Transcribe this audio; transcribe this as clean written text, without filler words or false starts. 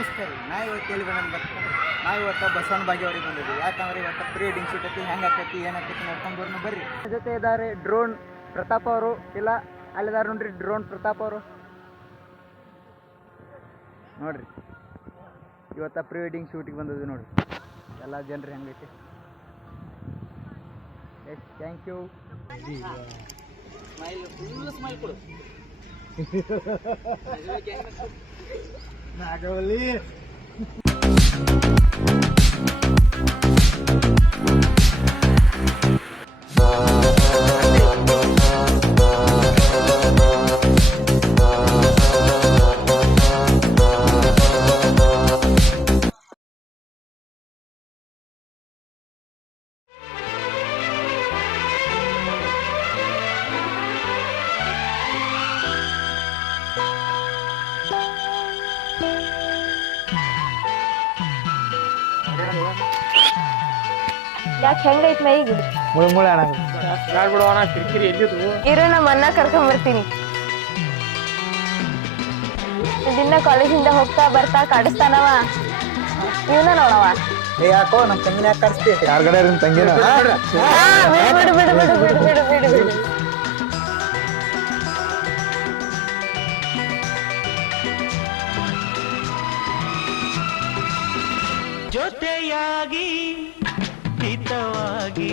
ನಮಸ್ಕಾರ ರೀ. ನಾ ಇವತ್ತು ಎಲ್ಲಿ ಬಂದು ಬರ್ತೀನಿ. ನಾವು ಇವತ್ತು ಬಸವನ ಬಾಗೇವಾಡಿಗೆ ಬಂದಿದ್ವಿ. ಯಾಕಂದ್ರೆ ಇವತ್ತು ಪ್ರೀ ವೆಡ್ಡಿಂಗ್ ಶೂಟ್ ಐತಿ, ಹೆಂಗೆ ಆಕೈತಿ ಏನಾಕೈತಿ ನೋಡ್ಕೊಂಡ್ಬರ್ನ ಬರ್ರಿ. ಜೊತೆ ಇದ್ದಾರೆ ಡ್ರೋನ್ ಪ್ರತಾಪ್ ಅವರು, ಇಲ್ಲ ಅಲ್ಲಿದ್ದಾರೆ ನೋಡ್ರಿ ಡ್ರೋನ್ ಪ್ರತಾಪ್ ಅವರು. ನೋಡ್ರಿ ಇವತ್ತು ಪ್ರೀ ವೆಡ್ಡಿಂಗ್ ಶೂಟಿಗೆ ಬಂದಿದ್ವಿ ನೋಡ್ರಿ. ಎಲ್ಲ ಜನರು ಹೆಂಗೈತಿ. Yes thank you. Smile, full smile ಕೊಡು. ನಾಗವಲ್ಲಿ ಯಾಕೆ ಹೆಂಗೈತ್ ಮೈಗೆ? ಮುಳ್ಮುಳೆ ಅಣ್ಣ ಬಿಡುವಣ ಕಿರಿಕಿರಿ ಎಲ್ಲಿದ್ವು ಇರು, ನಮ್ಮ ಅನ್ನ ಕರ್ಕೊಂಬರ್ತೀನಿ. ದಿನ ಕಾಲೇಜಿಂದ ಹೋಗ್ತಾ ಬರ್ತಾ ಕಾಡಿಸ್ತಾನವ. ಇವನ ನೋಡವ. ಏ ಯಾಕೋ ನಮ್ಮ ತಂಗಿನ ಯಾಕೆ ಕಳಿಸ್ತಿ? ಯಾರ್ಗಡೆ ತಂಗಿನ ಬಿಡು ಬಿಡು ಬಿಡು ಬಿಡು ಬಿಡು ಬಿಡು ಬಿಡು. ಜೊತೆಯಾಗಿ ಹಿತವಾಗಿ